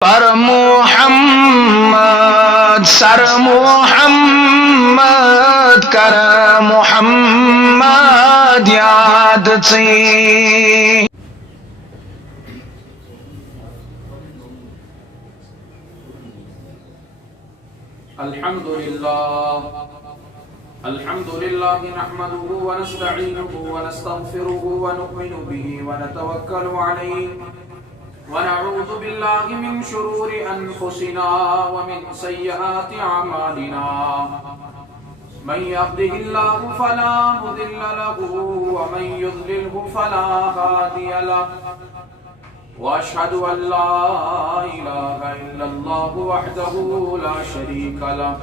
پر محمد سر محمد کر محمد یاد سی الحمد لله نحمده ونستعينه ونستغفره ونؤمن به ونتوكل عليه ونعوذ بالله من شرور أنفسنا ومن سيئات أعمالنا من يهده الله فلا مضل له ومن يضلله فلا هادي له وأشهد أن لا إله إلا الله وحده لا شريك له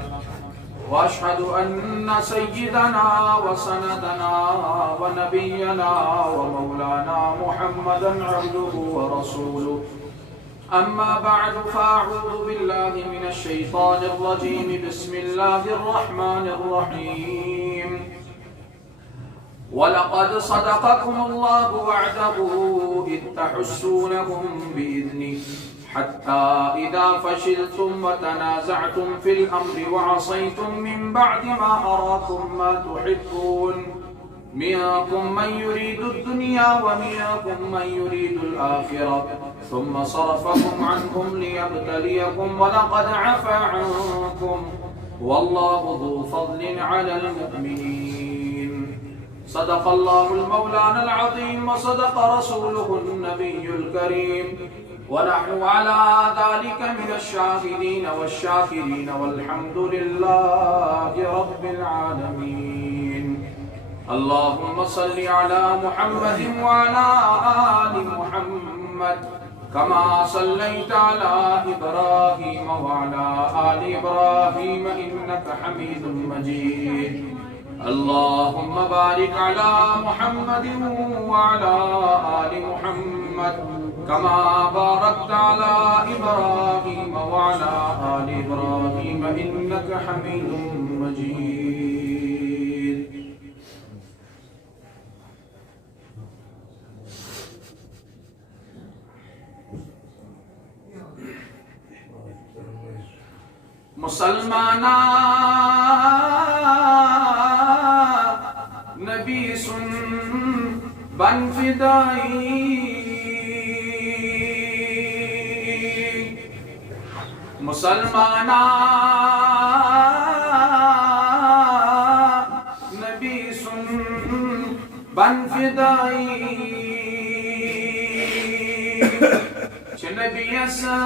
وأشهد أن سيدنا وسندنا ونبينا ومولانا محمدا عبده ورسوله أما بعد فأعوذ بالله من الشيطان الرجيم بسم الله الرحمن الرحيم ولقد صدقكم الله وعده إذ تحسونهم بإذنه حتى إذا فشلتم وتنازعتم في الأمر وعصيتم من بعد ما أراكم ما تحبون منكم من يريد الدنيا ومنكم من يريد الآخرة ثم صرفكم عنهم ليبتليكم ولقد عفا عنكم والله ذو فضل على المؤمنين صدق الله المولانا العظيم وصدق رسوله النبي الكريم ونحن على ذلك من الشاهدين والشاكرين والحمد لله رب العالمين اللهم صل على محمد وعلى آل محمد كما صليت على إبراهيم وعلى آل إبراهيم إنك حميد مجيد اللهم بارك على محمد وعلى آل محمد كما باركت على إبراهيم وعلى آل إبراهيم إنك حميد مجيد مسلمانا نبی سن بن فدائی مسلمانا نبی سن بن فدائی چھ نبی ایسا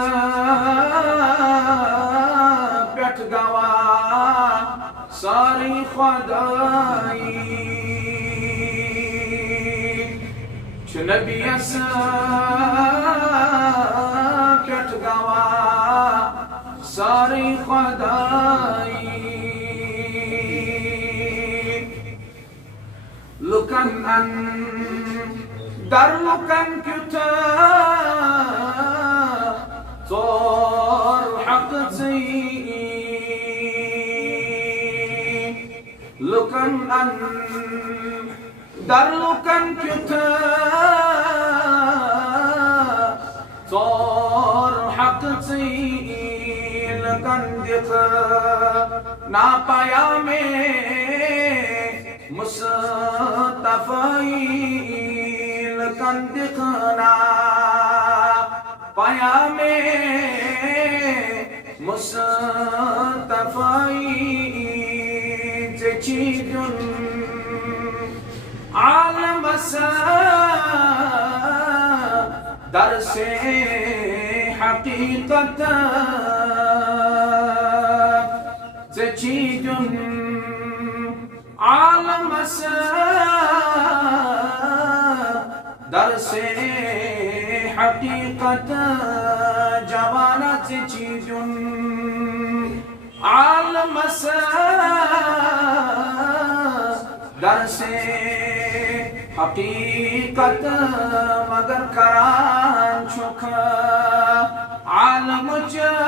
پیٹھ گوا ساری خدائی چھ نبی ایسا پیٹھ گوا ساری خدائی لکن ان در لکن کتا زور حق زی لکن ان در لکن کتا زور حق زی کندق نا پایا میں مصطفی کندق نا پایا میں مصطفی چیزن عالم سا در سے حقیقت چیزن عالم سا در سے حقیقت جوانت چیزن عالم سا در سے حقیقت مگر کران چک عالم چکتا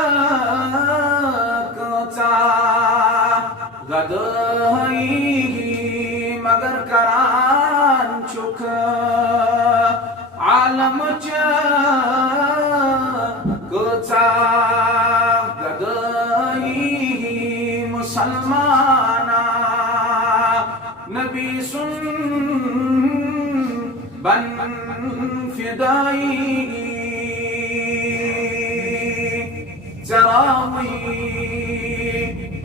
گدائی مگر کران چک عالم چکتا گدائی مسلمانا نبی سن بن فدائی چراوی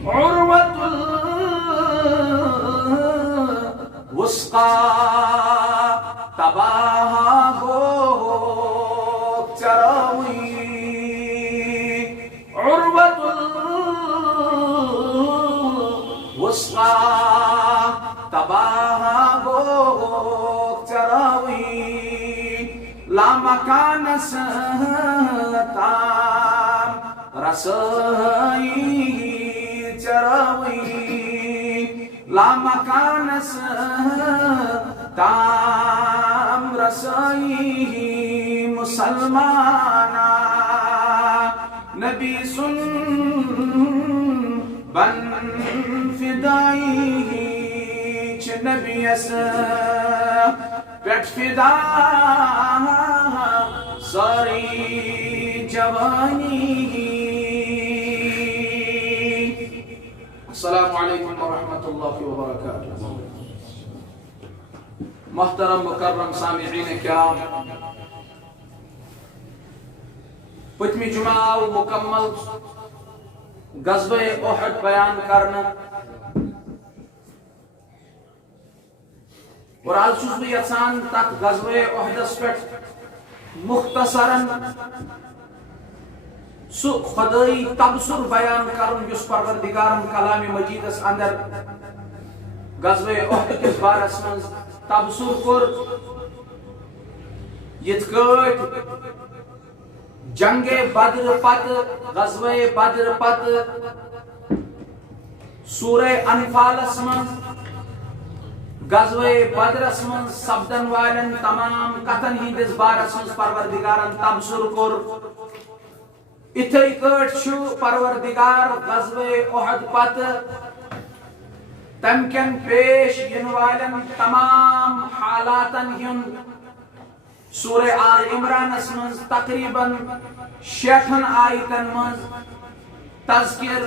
عروة الوثقى تباہ گو چراوی عروة الوثقى تباہ گو چراوی لا مکان ستام رسائی چراوی لا مکان ستام رسائی مسلمانا نبی سن بن فدائی چھ نبی اس پیٹ فدا ساری جوانی. السلام علیکم ورحمۃ اللہ وبرکاتہ. محترم مکرم سامعین کرام، پتمی جمعہ آو مکمل غزوہ احد بیان کرنا، اور آج چھس بہ یژھان تتھ غزوہ احدس پہ مختصراً سو خدائی تبصر بیان کرن یس پروردگارن کلام مجیدس اندر غزوہ احد کس بارس من تبصر کور. یت کٹ جنگ بدر پت غزوہ بدر پت سورہ انفالس من غزوہ بدرس من سپدن والن تمام کتن ہندس بارس من پروردگارن تبصر کور. اتھے کٹ چھو پروردگار غزوہ احد پت تم کن پیش ین والن تمام حالاتن ہن سورہ آل عمرانس من تقریباً 60 آیتن من تذکر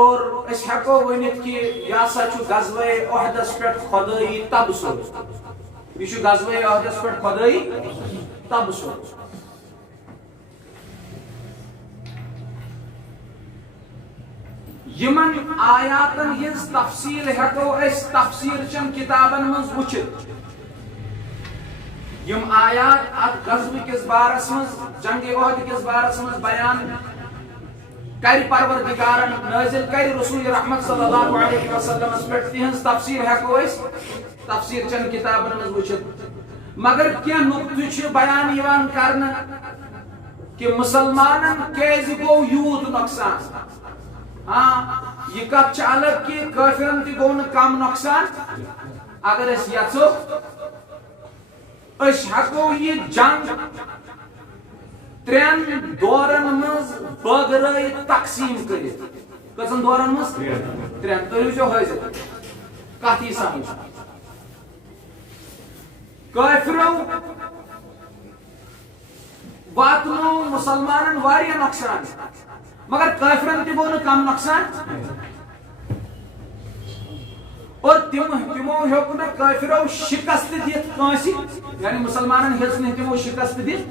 اور اس ہیکو ونیت کہ یہ سا چھو غزوہ احدس پہ خدائی تبصر. یہ چھو غزوہ احدس پہ خدائی تبصر. یمن آیاتن ہز تفصیل ہیکو اس تفسیر چن کتابن من وچھت. یم آیات ات غزوہ کس بارس من جنگ احد کس بارس من بیان کر پروردگارن نازل کر رسول رحمت صلی اللہ علیہ وسلم پہ تہذ تفسیر ہیکو اس تفسیر چن کتابن من وچھت. مگر کیا نقطہ چھ بیان یوان کرنا کہ مسلمانن کیز گو یوت نقصان. ہاں یہ کت چھ الگ کہ کافرن تہ گو نہ کم نقصان. اگر اس یژھو اس ہیکو یہ جنگ 3 دورن مز بغرائے تقسیم کرت. کتن دورن مز 3. تھی وچو حاضر کت یہ سمجھ. کافرو واتنو مسلمانن واریاہ نقصان، مگر کافرن تہ گو نہ کم نقصان. اور تمو ہیوک نہ کافرو شکست دت کانسی، یعنی مسلمانن ہیچ نہ تمو شکست دت.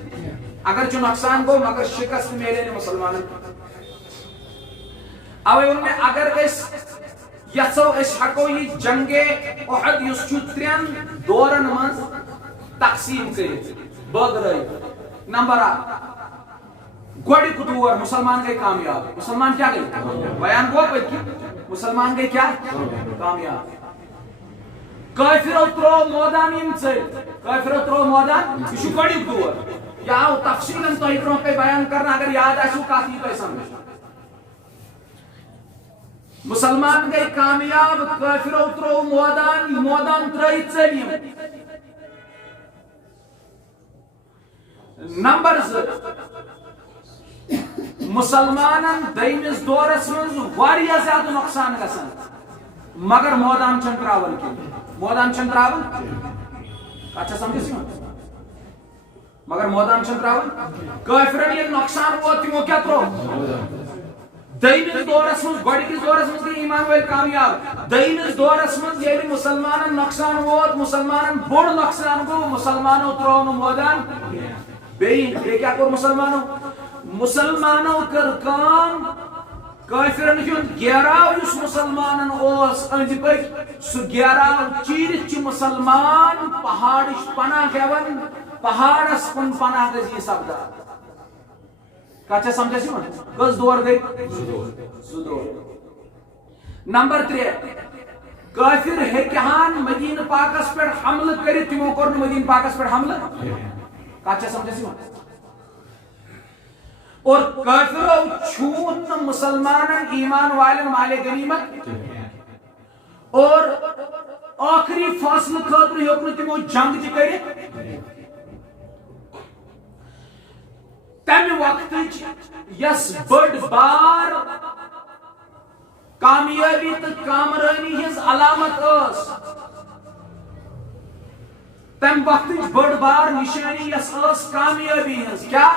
اگر چھ نقصان گو مگر شکست میلے نہ مسلمانن. اوے ان میں اگر اس یژھو اس ہیکو یہ جنگ احد یس چھ 3 دورن من تقسیم کرت بغرائے. نمبر 1 گوڑک دور مسلمان گئی کامیاب. مسلمان کیا گئی بیان گو پتہ مسلمان گئی کیا کامیاب. کافرو ترو مودان یم ژر، کافرو ترو مودان. یہ گوڑک دور. یہ آو تفصیلاً تہ برو بیان کرنا اگر یاد آسو کت یہ تہ سمجھ. مسلمان گئی کامیاب، کافرو ترو مودان، مودان ترٲیِتھ ژٔلِم. نمبر 2 مسلمانن دٔیمِس دورس منٛز واریاہ زیادٕ نۄقصان گژھان، مگر مودان چھنہٕ ترٛاوان کینٛہہ. مودان چھنہٕ ترٛاوان کتھ چھا سمجھس یِوان. مگر مودان چھن تراون کافرن یہ نقصان ووت تمو کیا ترو دینس دورس من گوڑکس دورس من گئی ایمان ویل کامیاب دینس دورس من یہ مسلمانن نقصان ووت مسلمانن بڑ نقصان گو مسلمانوں ترون مودان بے کیا کور مسلمانوں کر کام کافرن ہند گیراو اس مسلمانن اوس اند پک سہ گیراو چیرت مسلمان پہاڑش پناہ ہیون پہاڑس کن پناہ گزی سپدان کچھ سمجھے من کس دور گئی زٕ دور نمبر 3 کافر ہیکہان مدینہ پاکس پہ حملہ کرت تمو کور مدینہ پاکس پہ حملہ کچھ سمجھے من اور کافرو چھوٹ مسلمانن ایمان والن مال غنیمت اور آخری فاصلہ خاطر ہیوک تمو جنگ تہ کرت تمہ وقت یس بڑ بار کامیابی تو کامرانی ہز علامت اس تم وقت بڑ بار نشانی یس اس کامیابی ہز کیا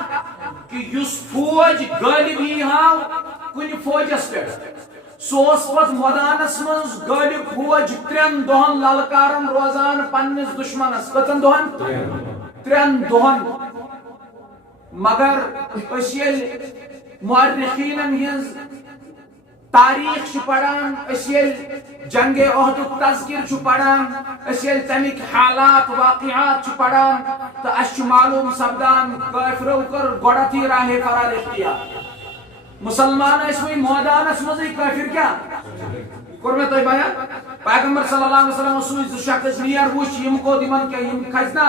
کہ یس فوج غالب ہی ہاو کن فوجس پہ سوس پت مودانس مز غالب فوج 3 دہن للکارن روزان پنس دشمنس کتن دہن 3 دہن مگر اسیل مورخین ہز تاریخ پڑھان اسیل جنگ احد تذکر پڑھان اسیل تمک حالات واقعات پڑھان تو اس معلوم سپدان کافرو کر گوڑتی راہ فرار اختیار مسلمان اس میں مودانس مزی کافر کیا کور میں تو بیان پیغمبر صلی اللہ علیہ وسلم سوئی شخص نیر وچ یم کو دمن کے یم کھسنا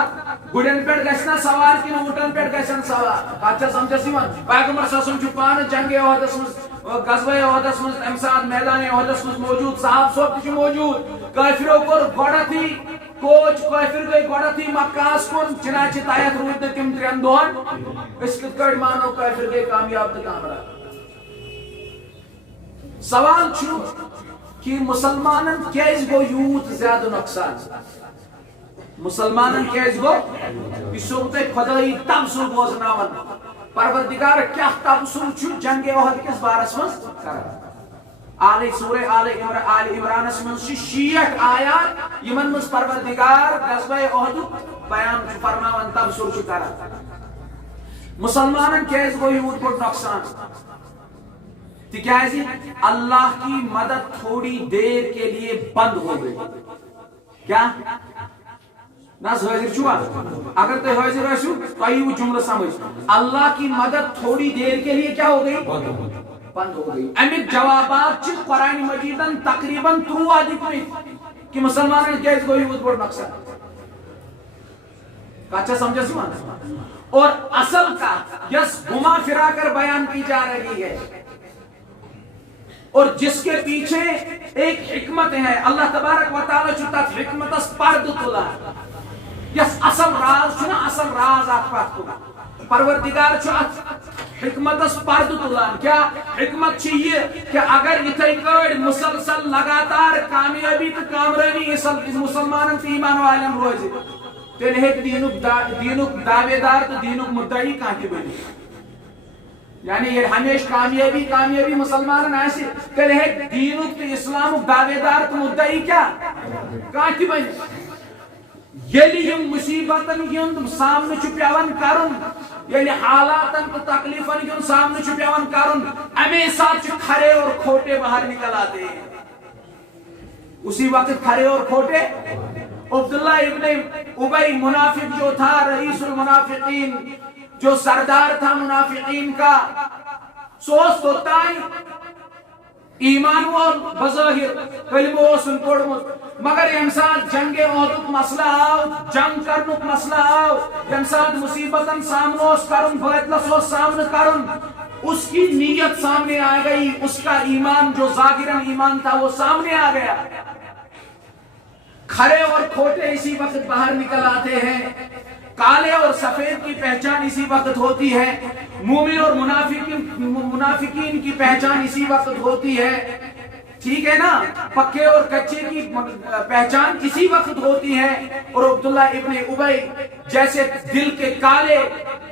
گڑن پیٹ گسنا سوار کی اونٹن پیٹ گسن سوار اچھا سمجھ سیون پیغمبر صلی اللہ علیہ وسلم پان جنگ احد غزوہ احد مز امساد میدان احد مز موجود صاحب سب کچھ موجود کافروں کو گوڑتی کوچ کافر گئی گوڑتی مکاس کن چنانچہ تایت روید تم 3 دہن اس کٹ مانو کافر گئی کامیاب تو کامران سوال چھو کہ مسلمانن کیز گو یوت زیادہ نقصان مسلمانن کیز گو یہ صورت خدای تبصر بوزناون پروردگار کیا تبصر چھو جنگ احد کس بارس مز کران سورہ آل عمران من 60 آیات یمن مز پروردگار غزوہ احد بیان فرماون تبصر چھو کران مسلمانن کیز گو یوت بڑ نقصان تکیازی اللہ کی مدد تھوڑی دیر کے لیے بند ہو گئی کیا ناس حاضر چھوا اگر تو حاضر رہو تو یہ جملہ سمجھ اللہ کی مدد تھوڑی دیر کے لیے کیا ہو گئی بند ہو گئی امیک جوابات چھ قرآن مجیدن تقریباً 3 دکھوئی کہ مسلمانوں کیا اس کو یہ بڑا مقصد کچھا سمجھا سمان اور اصل کا یس گما پھرا کر بیان کی جا رہی ہے اور جس کے پیچھے ایک حکمت ہے اللہ تبارک و تعالی چھتا حکمت اس پرد تلا یس اصل راز چھنا اصل راز آپ پرد تلا پروردگار چھتا حکمت اس پرد تلا کیا حکمت چاہیے کہ اگر اتھائی مسلسل لگاتار کامیابی تو کامرانی مسلمانوں کی ایمان والن روزی تیل ہے دینک دعوے دار تو دینک مدعی کہاں کی بنی یعنی یہ ہمیشہ کامیابی مسلمان ایسی تیل ہے دینک تو اسلامک دعوے دار تو مدعی کیا کہاں کی بنی یلی یم مصیبتن ہند سامنے چھپیاون کرن یلی حالاتن تو تکلیفن ہند سامنے چھپیاون کرن امی ساتھ کھڑے اور کھوٹے باہر نکل آتے ہیں اسی وقت کھڑے اور کھوٹے عبداللہ ابن ابی منافق جو تھا رئیس المنافقین جو سردار تھا منافقین کا سوست ہوتا ہے ایمان و بظاہر کلمہ سن پڑھمت مگر امساد جنگ احد مسئلہ آو جنگ کرنک مسئلہ آو امساد مصیبتاً سامنوس کرن بیتلس سامنے کرن اس کی نیت سامنے آ گئی اس کا ایمان جو ظاہراً ایمان تھا وہ سامنے آ گیا کھڑے اور کھوٹے اسی وقت باہر نکل آتے ہیں کالے اور سفید کی پہچان اسی وقت ہوتی ہے مومن اور منافقین کی پہچان اسی وقت ہوتی ہے ٹھیک ہے نا, پکے اور کچے کی پہچان اسی وقت ہوتی ہے, اور عبداللہ ابن ابی جیسے دل کے کالے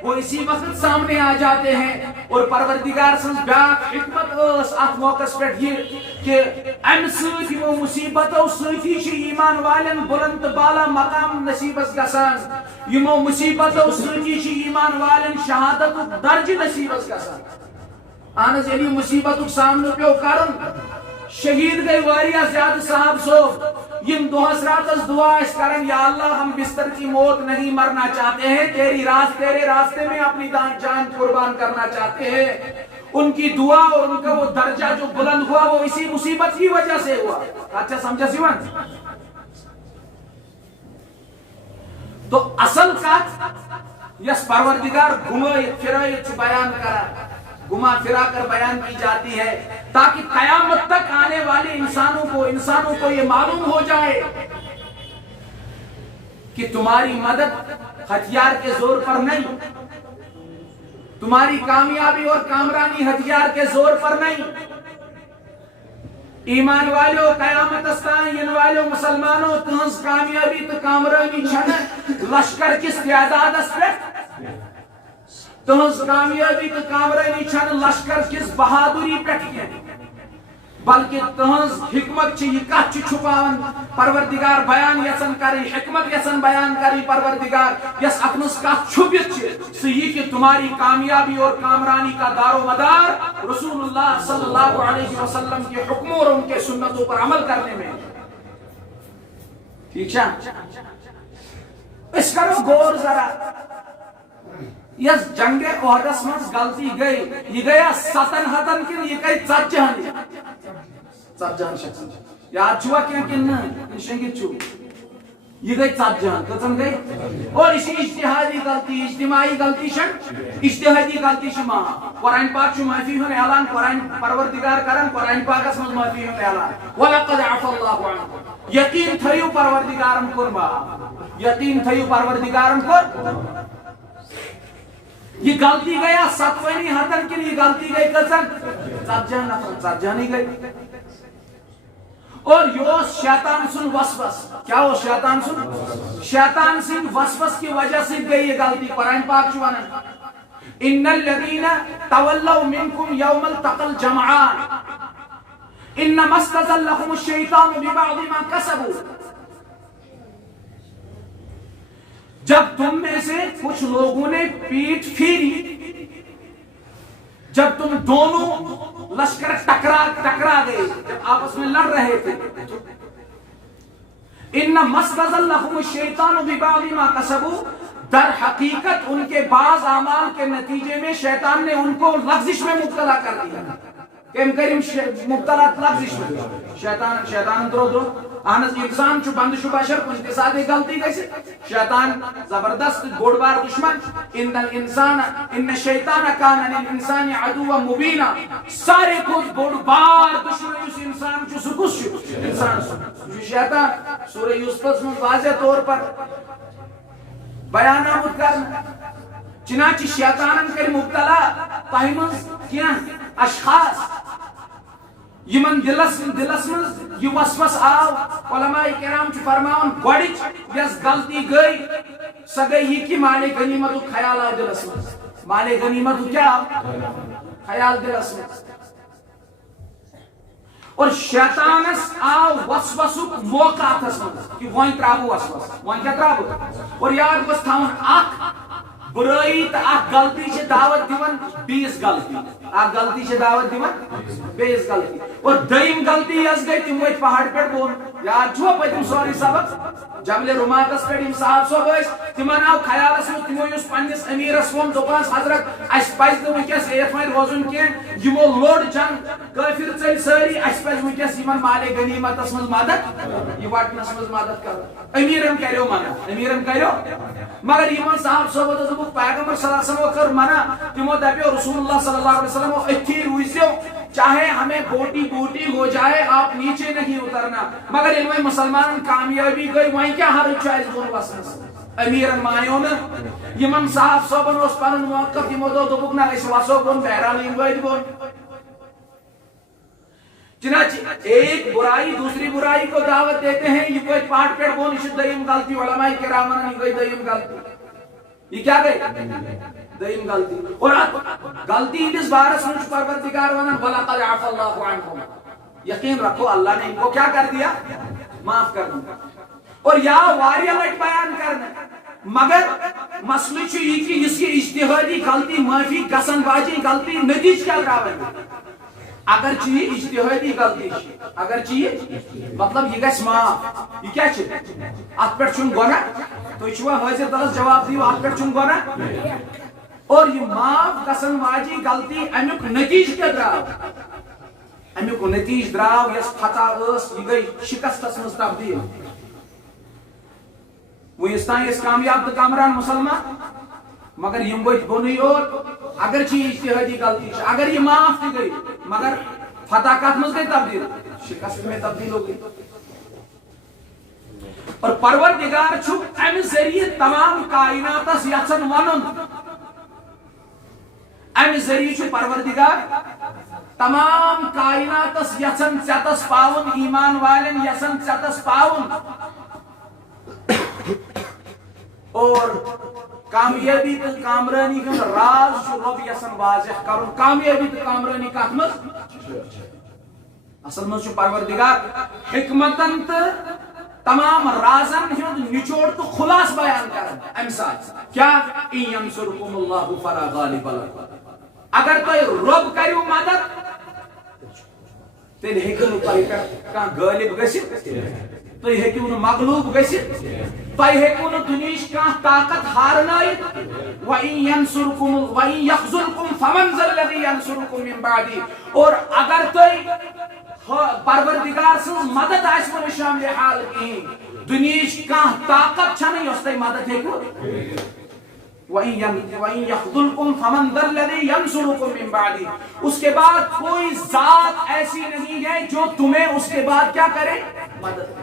وہ اسی وقت سامنے آ جاتے ہیں. اور پروردگار سن بیاکھ حکمت اس ات موقع پہ یہ کہ ام سۭتۍ یمو مصیبتو سۭتی چھ ایمان والن بلند بالا مقام نصیبس گژھان, یمو مصیبتو سۭتی چھ ایمان والن شہادت درج نصیبس گژھان. اہن حظ ییٚلہِ مصیبتُک سامنہٕ پیو کرُن, شہید گئی واریاہ زیادہ صاحب صوب, یم دۄہس راتس دعا اس کرن یا اللہ ہم بستر کی موت نہیں مرنا چاہتے ہیں, تیرے راستے میں اپنی جان قربان کرنا چاہتے ہیں. ان کی دعا اور ان کا وہ درجہ جو بلند ہوا وہ اسی مصیبت کی وجہ سے ہوا. اچھا سمجھا سیون؟ تو اصل کت یس پروردگار گھمائت پھرائت بیان کرا, گھما پھرا کر بیان کی جاتی ہے تاکہ قیامت تک آنے والے انسانوں کو یہ معلوم ہو جائے کہ تمہاری مدد ہتھیار کے زور پر نہیں, تمہاری کامیابی اور کامرانی ہتھیار کے زور پر نہیں. ایمان والو قیامت استان ین والو مسلمانوں تہنز کامیابی تو کامرانی چھن لشکر کس تعداد اس پہ, تہنز کامیابی تو کامرانی چھن لشکر کس بہادری پہ کین, بلکہ تہنز حکمت چھ یہ کت چھ چھپاون پروردگار بیان یسن کری, حکمت یسن بیان کری پروردگار یس اتنس کت چھپت چھ سو یہ کہ تمہاری کامیابی اور کامرانی کا دار و مدار رسول اللہ صلی اللہ علیہ وسلم کے حکموں اور ان کے سنتوں پر عمل کرنے میں. ٹھیک ہے, اس کرو غور ذرا, یس جنگ احدس من غلطی گئی, یہ گیا 7 ہتن کن یہ گئی 40 شخص, یاد چھوا کیا کن نا شنگت چھو, یہ گئی 40 کتن گئی, اور اسی اجتہادی غلطی اجتماعی غلطی شن اجتہادی غلطی شما قرآن پاک شما معافی ہن اعلان قرآن پروردگار کرن قرآن پاک اس من معافی ہن اعلان ولقد عفا اللہ عنکم, یقین تھیو پروردگارم قربا, یقین تھیو پروردگارم قربا. یہ غلطی گیا 7 ہتن کن یہ غلطی گئی کتن 40 نفر 40 نہیں گئی. اور یہ شیطان سن وسوس, کیا ہو شیطان سن وسوس کی وجہ سے گئی یہ غلطی. قرآن پاک چھ ونان ان الذين تولوا منكم يوم التقى الجمعان انما استزلهم الشيطان ببعض ما كسبوا. جب تم میں سے کچھ لوگوں نے پیٹ پھیری, جب تم دونوں لشکر ٹکرا گئے, جب آپس میں لڑ رہے تھے, انما استزلهم الشیطان ببعض ما كسبوا, در حقیقت ان کے بعض اعمال کے نتیجے میں شیطان نے ان کو لغزش میں مبتلا کر دیا. کم کریم مبتلا لغزش میں, شیطان درو اہن انسان چھ بند چھ بشر کن کے ساتھ غلطی گئی, شیطان زبردست بوڑ بار دشمن. ان الشیطان کان للانسان عدوا مبینا, سارے کو بوڑ بار دشمن اس انسان چھ سکس انسان شیطان. سورہ یوسف میں واضح طور پر بیان آمد کرنا, چنانچہ شیطانن کر مبتلا تہ مز کیا اشخاص یمن دلس من یہ وسوس آو. علماء کرام چھ فرماون گوڑچ یس غلطی گئی سہ گئی یہ کہ مال غنیمت خیال آو دلس من, مال غنیمت کیا خیال دلس من, اور شیطانس آو وسوسک موقع اتس من کہ وہیں تراو وسوس, وہیں کیا تراو. اور یاد گوس تھاون اخ برائی تو اخ غلطی چھ دعوت دیون 20 غلطی, اخ غلطی چھ دعوت دیون 20 غلطی. اور دیم غلطی یس گئی تم ویت پہاڑ پہ بول, یاد چھو پتم سوری سبق جبل رماتس پہ صاحب صوب تمن آو خیالس من تمو اس پنس امیرس وون دپاس حضرت اس پز ونکس ایت وین روزن کی یمو لوڑ جنگ کافر چل ساری, اس پز ونکس یمن مال غنیمتس من مدد یہ وٹنس من مدد کر. امیرن کرو منع, امیرن کرو, مگر یمن صاحب صوب دپک پیغمبر صلی اللہ علیہ وسلم کر منع, تمو دپیو رسول اللہ صلی اللہ علیہ وسلم اتھی روزیو چاہے ہمیں بوٹی بوٹی ہو جائے آپ نیچے نہیں اترنا. مگر ان میں مسلمان کامیابی گئی وہیں کیا حرج چاہیے دون وسنس. امیرن مانیو نا یمن صاحب صوبن اس پنن موقف یمو دو دپک نا اس وسو بون بہرحال ان وید بون. چنانچہ ایک برائی دوسری برائی کو دعوت دیتے ہیں، یہ کوئی پاٹ پیڑ بون یہ دیم غلطی، علماء کرام یہ گئی دیم غلطی، یہ کیا گئی دیم غلطی. اور غلطی ہندس بارس میں پروردگار ونان وَلَقَدْ عَفَا اللَّهُ عَنْهُمْ، یقین رکھو اللہ نے ان کو کیا کر دیا، معاف کر دیا. اور یا واریہ لٹ بیان کرنا، مگر مسئلہ چھو یہ کہ اس کی اجتہادی غلطی معافی گسن باجی غلطی نتیج کیا راوی اگر چیز اجتہادی غلطی اگر چیز مطلب یہ گھس معاف، یہ کیا چھ ات پہ چھن گناہ، تو چھوا حاضر دلس جواب دیو ات پہ چھن گناہ. اور یہ معاف گسن واجی غلطی امیک نتیج کیا دراو، امیک نتیج دراو یس فتح اس یہ گئی شکستس مز تبدیل. وہ اس تائیں اس کامیاب تو کامران مسلمان، مگر یم بچ بنی اور اگر چیز اجتہادی غلطی اگر یہ معاف تھی گئی مگر فتح کات مز گئی تبدیل، شکست میں تبدیل ہو گئی. اور پروردگار چھو ام ذریعے تمام کائنات یسن ونن، ام ذریعے چھو پروردگار تمام کائنات یسن ژتس پاون، ایمان والن یسن ژتس پاون. اور کامیابی تو کامرانی کا راز جو رب یسن واضح کرن، کامیابی تو کامرانی کا اصل میں پروردگار حکمتن تو تمام رازن ہند نچوڑ تو خلاص بیان کرن. ام ساتھ کیا ان ینصرکم اللہ فلا غالب لکم، اگر تو رب کریو مدد تیل ہیکو نو تہ غالب گژھِتھ، تُہۍ ہیٚکِو نہٕ مغلوب گٔژھِتھ، تۄہہِ ہیٚکِو نہٕ دُنیہِچ کانٛہہ طاقت ہارنٲیِتھ. وَإِن يَنصُركُمْ وَإِن يَخْذُلْكُمْ فَمَنْ ذَا الَّذِي يَنصُرُكُم مِّن بَعْدِهِ. اور اگر تُہۍ پروردگار سٕنٛز مدد آسوٕ نہٕ شاملِ حال کِہیٖنۍ، دُنیہِچ کانٛہہ طاقت چھنہٕ یۄس تۄہہِ مدد ہیٚکوٕ. وَإِن يَخْذُلْكُمْ فَمَنْ ذَا الَّذِي يَنصُرُكُم مِّن بَعْدِهِ. اس کے بعد کوئی ذات ایسی نہیں ہے جو تمہیں اس کے بعد کیا کرے، مدد کرے.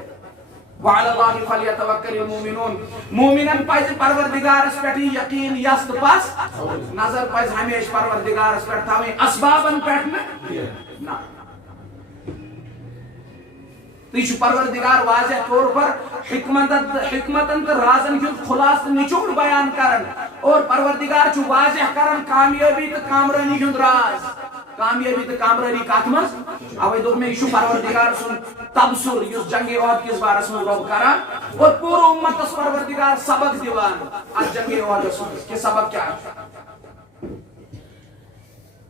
وعلى الله فليتوكل المؤمنون. مومنن پز پروردگارس پہ یقین یس تو بس نظر پز ہمیشہ پروردگارس پہ تھویں، اسبابن پہ نہ. تو پروردگار واضح طور پر حکمتن تو رازن ہند خلاص نچوڑ بیان کرن. اور پروردگار چھ واضح کرن کامیابی تو کامرانی ہند راز، کامیابی تو کامرانی کت مز. اوے دوپ میں یہ پروردگار سن تبصر اس جنگ احد کس بارس من رب کران، اور پورا امتس پروردگار سبق دیوان اس جنگ احد کہ سبق کیا ہے.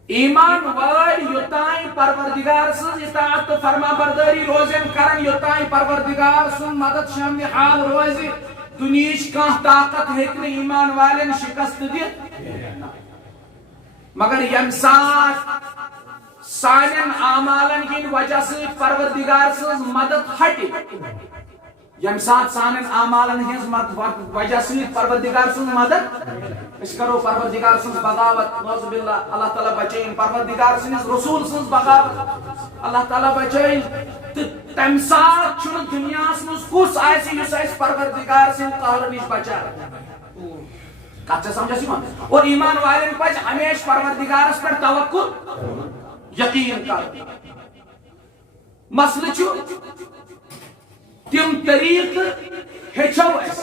ایمان وال یوتائیں پروردگار سن اطاعت تو فرما برداری روزن کرن، یوتائیں پروردگار سن مدد شامل حال روزی، دنیاچ کانٛہہ طاقت ہیٚکہِ نہٕ ایمان والن شکست دِتھ. مگر یم سات سانن اعمالن ہند وجہ سے پروردگار سن مدد ہٹِ، یم سات سانن اعمالن ہند وجہ سے پروردگار سن مدد اس کرو پروردگار سن بغاوت، نعوذ باللہ، اللہ تعالیٰ بچائیں پروردگار سن رسول سن بغاوت، اللہ تعالیٰ بچائیں. تم سات چھن دنیا مز کس آسی اس پروردگار سن قہر نش بچا کت سمجھس. اور ایمان والن پز ہمیشہ پروردگارس پہ توکل یقین کر. مسئلہ چھ تم طریق ہیچو اس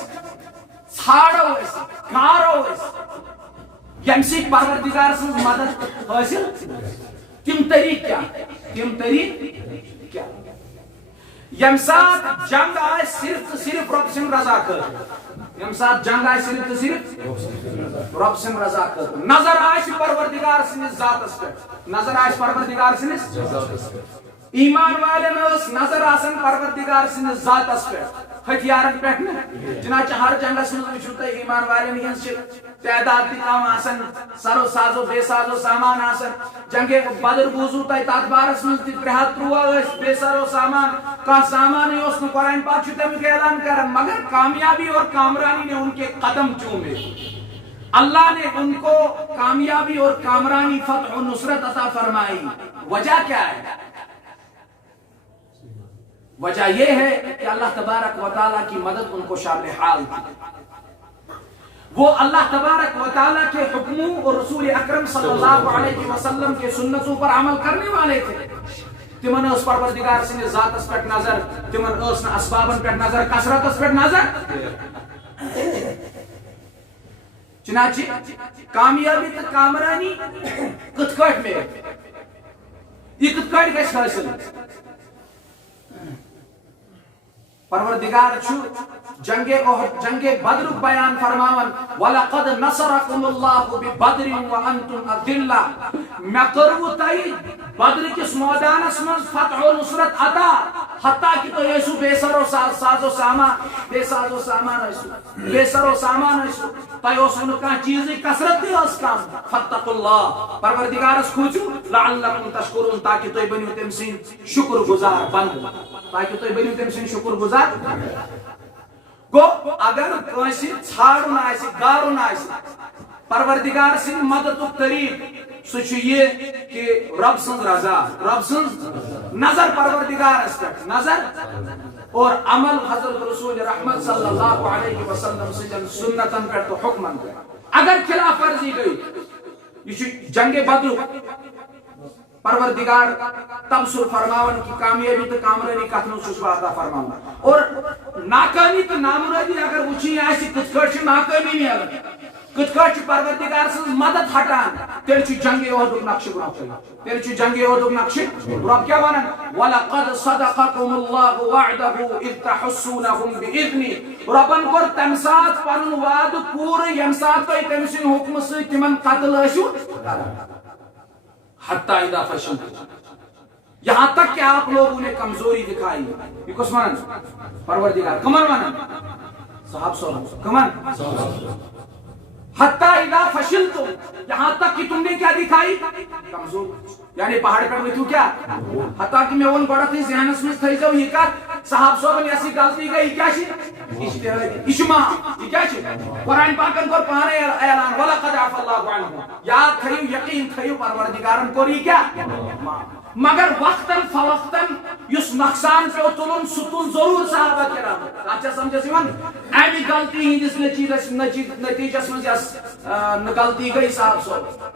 ژھانڈو اس گارو اس یم سی پروردگار سن مدد حاصل. تم طریق کیا، تم طریق کیا؟ یم سات جنگ آئے صرف رب سن رضا کر، یم سات جنگ آئے صرف رب سن رضا کر. نظر آئے پروردگار سنس ذاتس پہ، نظر آئے پروردگار سنس ذاتس پہ. ایمان والن اس نظر آسن پروردگار سنس ذاتس پہ، ہتھیارن پہ چنانچہ ہر جنگس مز وچھو تہ ایمان والن ہنز تعداد تہ کم آسن، سرو سازو بے سازو سامان آسن. جنگ بدر بوزو تہ تات بارس مز تہ 313 بے سرو سامان، کا سامان اس نے قرآن پاک چھ تمیک اعلان کرن، مگر کامیابی اور کامرانی نے ان کے قدم چومے. اللہ نے ان کو کامیابی اور کامرانی، فتح و نصرت عطا فرمائی. وجہ کیا ہے؟ وجہ یہ ہے کہ اللہ تبارک و تعالیٰ کی مدد ان کو شامل حال تھی. وہ اللہ تبارک و تعالیٰ کے حکموں اور رسول اکرم صلی اللہ علیہ وسلم کے سنتوں پر عمل کرنے والے تھے. تمن اس پروردگار سن ذاتس پہ نظر تمن اس اسبابن پہ نظر کثرتس پہ نظر چنانچہ کامیابی تو کامرانی کت کٹ میں یہ کت کٹ گژھِ حٲصِل پروردگار چھُ جنگ احد جنگ بدر بیان فرماون وَلَقَدْ نَصَرَكُمُ اللَّهُ بِبَدْرٍ وَأَنْتُمْ أَذِلَّةٌ مے کرو تۄہہِ بدر کس میدانس من فتح و نصرت عطا حتیٰ کہ تُہۍ ٲسِو بے سر و ساز و سامان بے ساز و سامان ٲسِو بے سر و سامان ٲسِو تۄہہِ اوسوٕ نہٕ کانٛہہ چیٖزٕے کثرت تہِ ٲس کم فاتقوا اللہ پروردگارس کھوٗژِو لعلکم تشکرون تاکہ تُہۍ بٔنِو تٔمۍ سٕنٛدۍ شکر گزار بند تاکہ تُہۍ بٔنِو تٔمۍ سٕنٛدۍ شکر گزار گو اگر کٲنٛسہِ ژھانڈُن آسہِ گارُن آسہِ پروردگار سٕنٛدِ مددُک طریٖقہٕ سُہ چھُ یہِ کہ رب سٕنٛز رضا رب سٕنٛز نظر پروردگارس پٮ۪ٹھ نظر اور عمل حضرت رسول رحمت صلی اللہ علیہ وسلم سٕنٛدٮ۪ن سنتن پٮ۪ٹھ تہٕ حکمن پٮ۪ٹھ اگر خلاف ورزی گئی یہ چھُ جنگ بدرُک پروردگار تبصر فرماون کی کامیابی تو کامرانی کتھ من چھُس عطا فرماون اور ناکامی تو نامرادی اگر وچھنی آسہِ کِتھ کٲٹھۍ چھِ ناکٲمی میلان کِتھ کٲٹھۍ چھُ پروردگار سٕنٛز مدد ہٹان تیٚلہِ چھُ جنگ احدُک نقشہٕ برونٛہہ کُن تیٚلہِ چھُ جنگ احدُک نقشہٕ رب کیٛاہ ونان وَلَقَدْ صَدَقَكُمُ اللَّهُ وَعْدَهُ إِذْ تَحُسُّونَهُم بِإِذْنِهِ ربن کوٚر تمہِ ساتہٕ پنُن وعدٕ پوٗرٕ ییٚمہِ ساتہٕ تُہۍ تٔمۍ سٕنٛدِ حُکمہٕ سۭتۍ تِمن قتل ٲسِو کران حتیٰ اذا فشلتم یہاں تک کہ آپ لوگوں نے کمزوری دکھائی یہ کس ونن پروردگار کمن ونن صاحب صاحب کمن حتیٰ اذا فشلتم یہاں تک کہ تم نے کیا دکھائی کمزور یعنی پہاڑ پر وتھو کیا حتیٰ کہ میں ون گۄڈتھٕے ذہنس منٛز تھٲیزیو یہِ کتھ صاحب صٲبن یۄس یہِ غلطی گٔے یہِ کیٛاہ چھِ یہِ چھُ معاف یہِ کیٛاہ چھِ قرآن پاکن کوٚر پانے اعلان وَلَقَدْ عَفَا اللَّهُ عَنْهُم یاد تھٲیِو یقین تھٲیِو پروردگارن کوٚر یہِ کیٛاہ مگر وقتاً فوقتاً یُس نۄقصان پیوٚو تُلُن سُہ تُل ضروٗر صحابہ کرامن تتھ چھا سمجھس یِوان امہِ غلطی ہٕنٛدِس نتیجس منٛز یۄس غلطی گٔے صاحب صٲب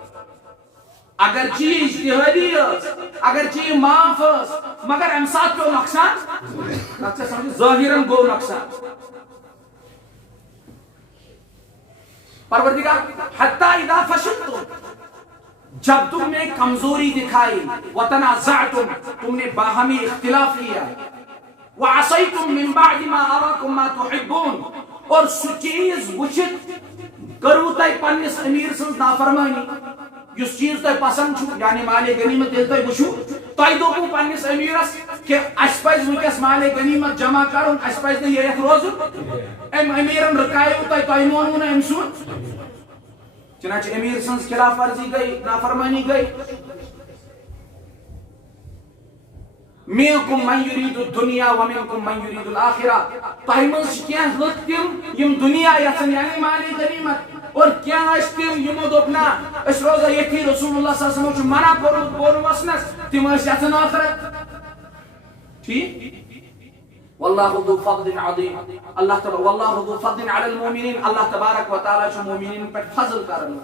اگرچہ یہ اجتہادی اگرچہ یہ معاف مگر امہ سات پیو نقصان تتھ چھا سمجھ ظاہراً گو نقصان پروردگار حتیٰ اذا فشلتم جب تم نے کمزوری دکھائی وتنازعتم تم نے باہمی اختلاف کیا وعصیتم من بعد ما اراکم ما تحبون اور سُہ چیز وچھت کرو تۄہہِ پننس امیر سٕنٛز نافرمانی یُس چیز تۄہہِ پسند چھُ یعنی مالِ غنیمت ییٚلہِ تۄہہِ وٕچھو تۄہہِ دوٚپوٕ پننس امیرس کہ اسہِ پزِ وٕنکیٚس مالِ غنیمت جمع کرُن اسہِ پزِ نہٕ ییٚتھ روزُن أمۍ امیرن رکایو تۄہہِ مونوٕ نہٕ أمۍ سُنٛد چنانچہ امیر سنز خلاف ورزی گئی نافرمانی گئی منکم من یرید الدنیا ومنکم من یرید الاخرہ تۄہہِ منٛز چھِ کینٛہہ لُکھ تِم یِم دنیا یژھان یعنی مالِ غنیمت اور کینٛہہ ٲسۍ تِم یِمو دوٚپ نہ أسۍ روزو ییٚتھی رسول اللہ صلی اللہ علیہ وسلم چھُ منع کوٚرمُت بۄن وسنس تِم ٲسۍ یژھان آخرت ٹھیک واللہ ذو فضل عظیم اللہ واللہ ذو فضل علی المؤمنین اللہ تبارک و تعالی چھُ مومنین پٮ۪ٹھ فضل کران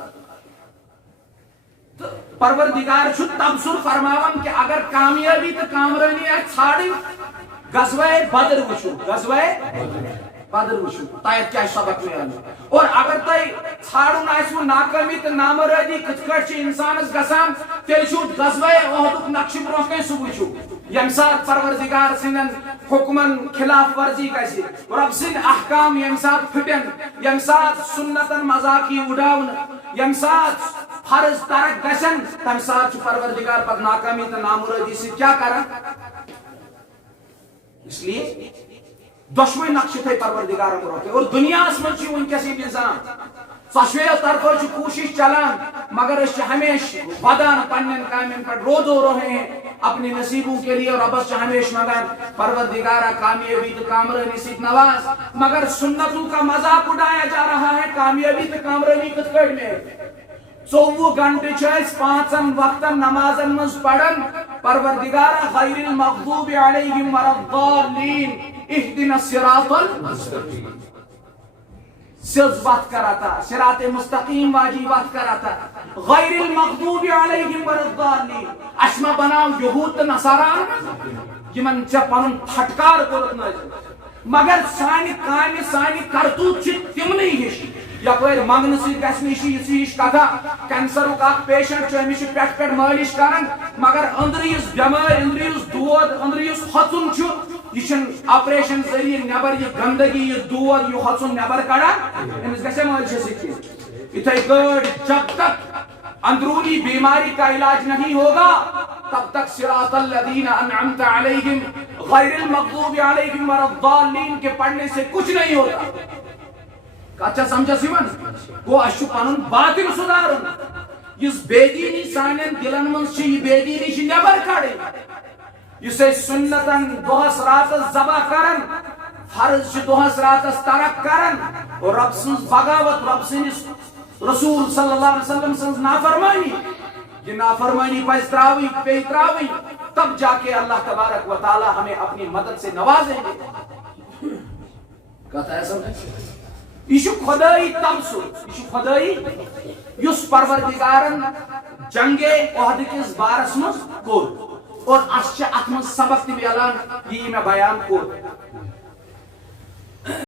تہٕ پروردگار چھُ تبصر فرماوان کہ اگر کامیابی تہٕ کامرٲنی آسہِ ژھانڈٕنۍ غزوہ بدر وٕچھو غزوہ بدر وٕچھو تۄہہِ کیٛاہ سبق میلان اور اگر تۄہہِ ژھانڈُن آسِوٕ ناکٲمی تہٕ نامرٲدی کِتھ کٲٹھۍ چھِ انسانس گژھان تیٚلہِ چھُ غزوہ احدُک نقشہٕ برونٛہہ کَنہِ سُہ وٕچھو ییٚمہِ ساتہٕ پروردگار سٕنٛدٮ۪ن حکمن خلاف ورزی گژھِ رب سٕنٛدۍ احکام ییٚمہِ ساتہٕ پھٕٹن ییٚمہِ ساتہٕ سنتن مذاق یی اُڈاونہٕ ییٚمہِ ساتہٕ فرض ترک گژھن تمہِ ساتہٕ چھُ پروردگار پتہٕ ناکٲمی تہٕ نامرٲدی سۭتۍ کیٛاہ کران اس لیے دۄشوے نقشہٕ تھٲے پروردگارن برونٛہہ اور دُنیاہس منٛز چھُ وٕنکیٚس یہِ نظام ژۄشوٕیو طرفو چھِ کوٗشش چلان مگر أسۍ چھِ ہمیشہ ودان پننٮ۪ن کامٮ۪ن پٮ۪ٹھ رو دو رہے ہیں اپنے نصیبوں کے لیے ربس چھِ ہمیشہ منگان پروردگارا کامیابی تو کامرانی سۭتۍ نواز مگر سنتوں کا مذاق اڑایا جا رہا ہے کامیابی تو کامرانی کِتھ کٲٹھۍ میلہِ 24 گھنٹے چھِ أسۍ 5 وقتن نمازن منٛز پران پروردگارا غیر المغضوب علیہم ولا الضالین اہدنا الصراط المستقیم سیز وقت کراتا صراط مستقیم واجی وقت کراتا غیر المغضوب علیہم ولا الضالین اشما بناو یہود تو نصاران یمن چھ پنن پھٹکار کورت نظر مگر سانی کامی سانی کرتوت چھ تمنی ہش یپر منگن سی گھس کتھا کینسرک اخ پیشنٹ امس پیٹ پیٹ مالش کران مگر اندر اس بیمار اندر اس دود اندر اس ہچن یہ آپریشن ذریعہ نبر یہ گندگی یہ دود یہ ہچن نبر کڑان امس گھس مالش سکی اتھے گڑ جب تک اندرونی بیماری کا علاج نہیں ہوگا تب تک صراط الذین انعمت علیہم غیر المغضوب علیہم ولا الضالین کے پڑھنے سے کچھ نہیں ہوتا اچھا سمجھا سیون گو اشو پنن باطن سدارن اس بے دینی سانن دلن من چھ یہ بے دینی چھ نبر کڑے اسے سنتن دہس راتس ذبح کرن فرض چھ دہس راتس ترک کرن اور رب سنز بغاوت رب سنز رسول صلی اللہ علیہ وسلم سنز نافرمانی یہ نافرمانی پس تراوی پہ تراوی تب جا کے اللہ تبارک و تعالی ہمیں اپنی مدد سے نوازیں گے کہتا ہے سمجھے یہ خدائی تمسو یہ خدائی یس پروردگارن جنگ احد کس بارس مز کور اور اس اتمن سبق تہ ملان یہ میں بیان کور